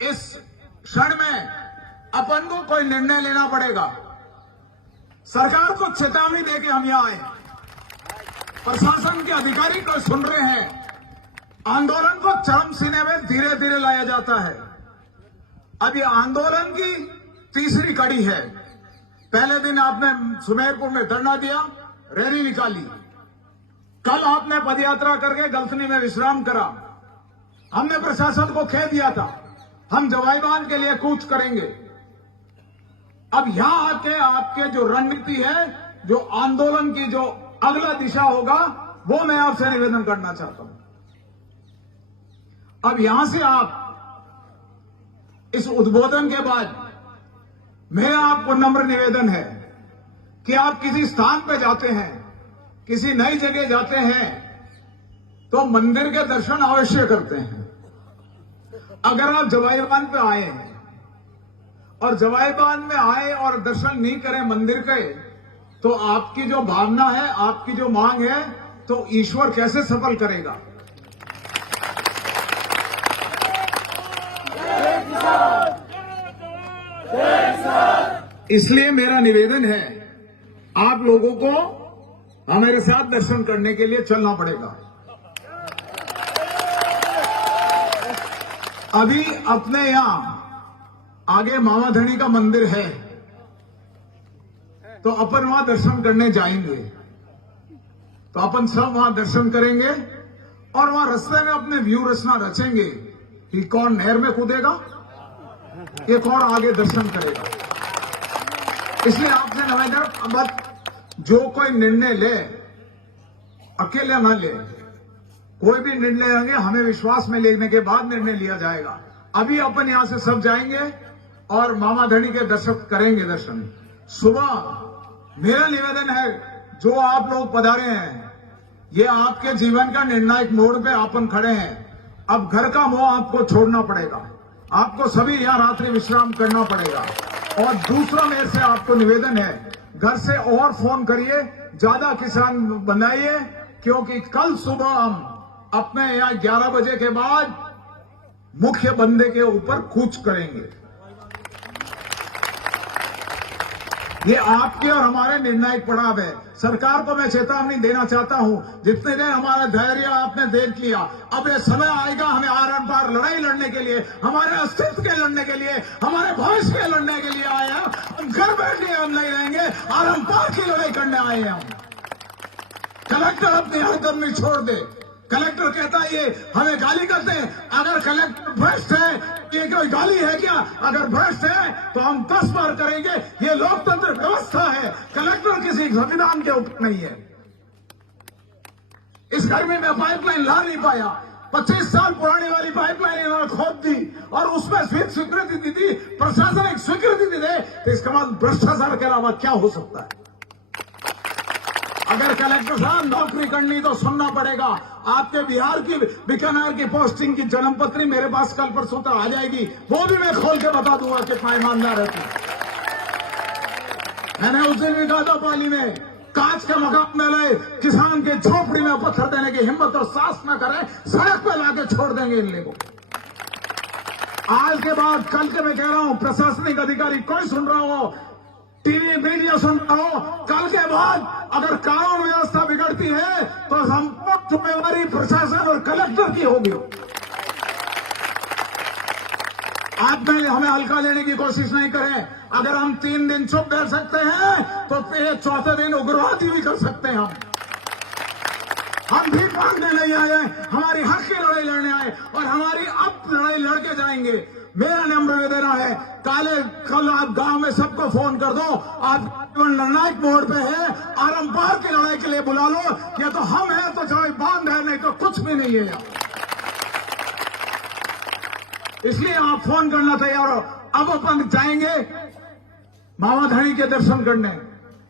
इस क्षण में अपन को कोई निर्णय लेना पड़ेगा। सरकार को चेतावनी देके हम यहां आए, प्रशासन के अधिकारी को सुन रहे हैं। आंदोलन को चरम सीने में धीरे धीरे लाया जाता है। अब ये आंदोलन की तीसरी कड़ी है। पहले दिन आपने सुमेरपुर में धरना दिया, रैली निकाली। कल आपने पदयात्रा करके गलतनी में विश्राम करा। हमने प्रशासन को कह दिया था हम जवाई बांध के लिए कूच करेंगे। अब यहां आके आपके जो रणनीति है, जो आंदोलन की जो अगला दिशा होगा, वो मैं आपसे निवेदन करना चाहता हूं। अब यहां से आप इस उद्बोधन के बाद मेरा आपको नम्र निवेदन है कि आप किसी स्थान पे जाते हैं, किसी नई जगह जाते हैं, तो मंदिर के दर्शन अवश्य करते हैं। अगर आप जवाई बांध पे आए हैं और जवाई बांध में आए और दर्शन नहीं करें मंदिर के, तो आपकी जो भावना है, आपकी जो मांग है, तो ईश्वर कैसे सफल करेगा? इसलिए मेरा निवेदन है, आप लोगों को हमारे साथ दर्शन करने के लिए चलना पड़ेगा। अभी अपने यहां आगे मामाधणी का मंदिर है, तो अपन वहां दर्शन करने जाएंगे। तो अपन सब वहां दर्शन करेंगे और वहां रास्ते में अपने व्यू रचना रचेंगे कि कौन नहर में कूदेगा, ये कौन आगे दर्शन करेगा। इसलिए आपसे निवेदन, अब जो कोई निर्णय ले अकेले न ले, कोई भी निर्णय लेंगे हमें विश्वास में लेने के बाद निर्णय लिया जाएगा। अभी अपन यहां से सब जाएंगे और मामाधणी के दर्शन करेंगे। दर्शन सुबह मेरा निवेदन है, जो आप लोग पधारे हैं, ये आपके जीवन का निर्णायक मोड़ पे अपन खड़े हैं। अब घर का मोह आपको छोड़ना पड़ेगा, आपको सभी यहां रात्रि विश्राम करना पड़ेगा। और दूसरा मेरे से आपको निवेदन है, घर से और फोन करिए, ज्यादा किसान बनाइए, क्योंकि कल सुबह हम अपने यहां 11 बजे के बाद मुख्य बंदे के ऊपर कूच करेंगे। ये आपके और हमारे निर्णायक पड़ाव है। सरकार को मैं चेतावनी देना चाहता हूं, जितने देर हमारा धैर्य आपने देख लिया, अब ये समय आएगा हमें आर पार लड़ाई लड़ने के लिए, हमारे अस्तित्व के लड़ने के लिए, हमारे भविष्य के लड़ने के लिए आए हैं। हम घर बैठे हम नहीं रहेंगे, आर पार की लड़ाई करने आए हैं हम। कलेक्टर अपनी हरदर्मी छोड़ दे। कलेक्टर कहता है ये हमें गाली करते हैं। अगर कलेक्टर भ्रष्ट है, ये कोई गाली है क्या? अगर भ्रष्ट है तो हम 10 बार करेंगे। ये लोकतंत्र व्यवस्था है, कलेक्टर किसी संविधान के ऊपर नहीं है। इस गर्मी में पाइपलाइन ला नहीं पाया, 25 साल पुरानी वाली पाइपलाइन इन्होंने खोद दी और उसमें स्वीकृति दी थी, प्रशासनिक स्वीकृति दे, तो इसका मतलब भ्रष्टाचार के अलावा क्या हो सकता है? अगर कलेक्टर साहब नौकरी करनी तो सुनना पड़ेगा। आपके बिहार की बीकानेर की पोस्टिंग की जन्मपत्री मेरे पास कल परसों तक आ जाएगी, वो भी मैं खोल के बता दूंगा कितना ईमानदार है। मैंने उस दिन भी कहा था पाली में, कांच का मकान में लाए किसान के झोपड़ी में पत्थर देने की हिम्मत और साहस न करे, सड़क पे लाके छोड़ देंगे इन लोगों को। आज के बाद कल के मैं कह रहा हूं, प्रशासनिक अधिकारी कोई सुन रहा हो, टीवी मीडिया सुन रहा हो, कल के बाद अगर कानून व्यवस्था बिगड़ती है तो संपूर्ण जिम्मेवारी प्रशासन और कलेक्टर की होगी। आप में हमें हल्का लेने की कोशिश नहीं करें। अगर हम 3 दिन चुप बैठ सकते हैं तो फिर 4थे दिन उग्रवादी भी कर सकते हैं। हम भी मांगने नहीं आए, हमारी हक की लड़ाई लड़ने आए और हमारी अब लड़ाई लड़के जाएंगे। मेरा नम्र निवेदन है, कल आप गांव में सबको फोन कर दो, आप निर्णायक मोड़ पे है, आरंपार की लड़ाई के लिए बुला लो। या तो हम हैं तो जवाई बांध है, नहीं तो कुछ भी नहीं है यहाँ। इसलिए आप फोन करना तैयार हो। अब अपन जाएंगे मामाधणी के दर्शन करने,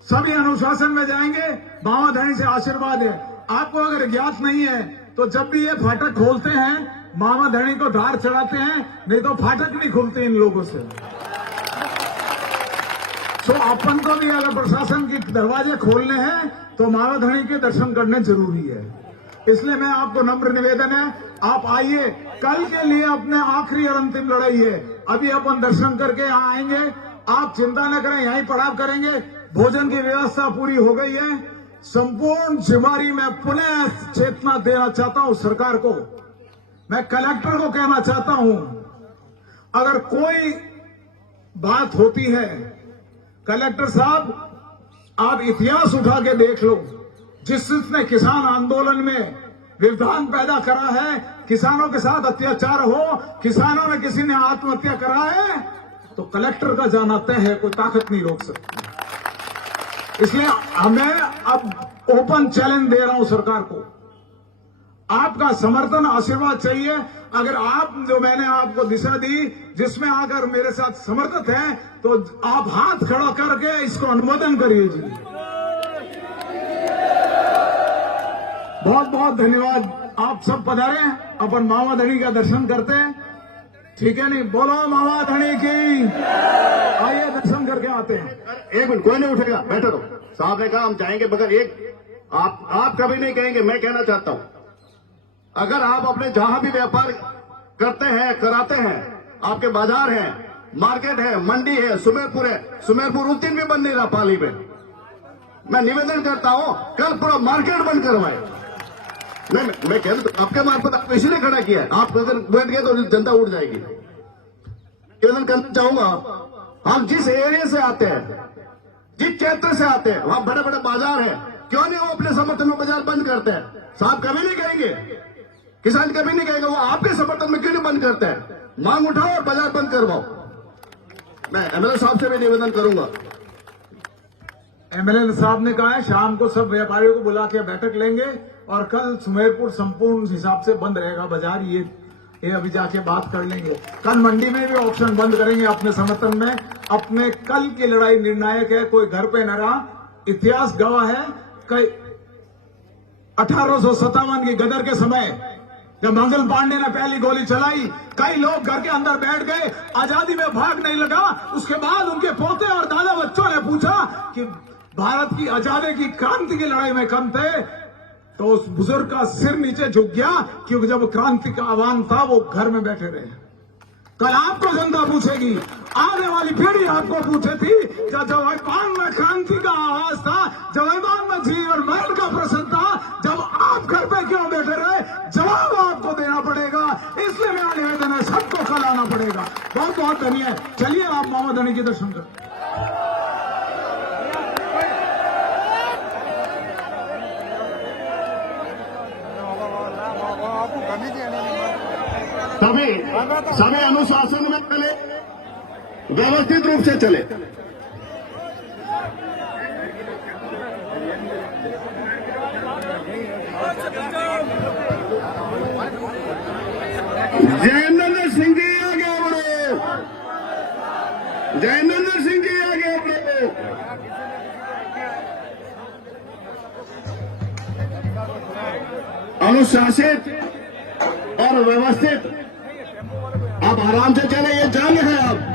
सभी अनुशासन में जाएंगे। मामाधणी से आशीर्वाद है। आपको अगर ज्ञात नहीं है तो जब भी ये फाटक खोलते हैं, मामाधणी को धार चढ़ाते हैं, नहीं तो फाटक नहीं खुलते इन लोगों से। तो अपन को भी अगर प्रशासन के दरवाजे खोलने हैं तो मामाधणी के दर्शन करने जरूरी है। इसलिए मैं आपको नम्र निवेदन है, आप आइए, कल के लिए अपने आखिरी और अंतिम लड़ाई है। अभी अपन दर्शन करके यहाँ आएंगे, आप चिंता न करें, यहीं पड़ाव करेंगे। भोजन की व्यवस्था पूरी हो गई है। संपूर्ण जिम्मेदारी में पुनः चेतना देना चाहता हूं सरकार को। मैं कलेक्टर को कहना चाहता हूं, अगर कोई बात होती है, कलेक्टर साहब आप इतिहास उठा के देख लो, जिसने किसान आंदोलन में विवाद पैदा करा है, किसानों के साथ अत्याचार हो, किसानों ने किसी ने आत्महत्या करा है, तो कलेक्टर का जाना तय है, कोई ताकत नहीं रोक सकती। इसलिए हमें अब ओपन चैलेंज दे रहा हूं सरकार को, आपका समर्थन आशीर्वाद चाहिए। अगर आप जो मैंने आपको दिशा दी, जिसमें अगर मेरे साथ समर्थित है, तो आप हाथ खड़ा करके इसको अनुमोदन करिए जी। बहुत बहुत धन्यवाद। आप सब पधारे, अपन मामा धनी का दर्शन करते हैं, ठीक है नहीं? बोलो मामा धनी की। आइए दर्शन करके आते हैं। एक मिनट, कोई नहीं उठेगा, बैठो तो। साहब ने कहा हम जाएंगे, मगर एक आप कभी नहीं कहेंगे। मैं कहना चाहता हूं, अगर आप अपने जहां भी व्यापार करते हैं, कराते हैं, आपके बाजार है, मार्केट है, मंडी है, सुमेरपुर है, सुमेरपुर उस दिन भी बंद नहीं रहा पाली में। मैं निवेदन करता हूं, कल पूरा मार्केट बंद करवाए। मैं कह रहा आपके मार्फत आपको इसलिए खड़ा किया है, आप अगर बैठ गए तो जनता उठ जाएगी। निवेदन करना चाहूंगा, हम जिस एरिया से आते हैं, जिस क्षेत्र से आते हैं, वहां बड़े बड़े बाजार है, क्यों नहीं वो अपने समर्थन में बाजार बंद करते हैं? साहब कभी नहीं कहेंगे, किसान कभी नहीं कहेंगे, वो आपके समर्थन में क्यों नहीं बंद करते हैं? मांग उठाओ और बाजार बंद करवाओ। मैं एमएलए साहब से भी निवेदन करूंगा। एमएलए साहब ने कहा है शाम को सब व्यापारियों को बुला के बैठक लेंगे और कल सुमेरपुर संपूर्ण हिसाब से बंद रहेगा बाजार। ये अभी जाके बात कर लेंगे। कल मंडी में भी ऑप्शन बंद करेंगे अपने समर्थन में। अपने कल की लड़ाई निर्णायक है, कोई घर पे न रहा। इतिहास गवाह है, कई 1857 की गदर के समय जब मंगल पांडे ने पहली गोली चलाई, कई लोग घर के अंदर बैठ गए, आजादी में भाग नहीं लगा। उसके बाद उनके पोते और दादा बच्चों ने पूछा कि भारत की आजादी की क्रांति की लड़ाई में कम थे, तो उस बुजुर्ग का सिर नीचे झुक गया, क्योंकि जब क्रांति का आह्वान था वो घर में बैठे रहे। कल आपको जनता पूछेगी, आने वाली पीढ़ी आपको पूछे थी, जवान में क्रांति का आवाज था, जवान में जीवन मरण का प्रश्न था, जब आप घर पे क्यों बैठे रहे? जवाब आपको देना पड़ेगा। इसलिए मेरा निवेदन है, सबको कल आना पड़ेगा। बहुत बहुत धन्यवाद। चलिए आप मामा धनी के दर्शन करें। सभी अनुशासन में चले, व्यवस्थित रूप से चले। जयेंद्र सिंह जी आगे बढ़ो, जयेंद्र सिंह जी आगे बढ़ो। अनुशासित और व्यवस्थित आप आराम से चले, ये जान रहे हैं आप।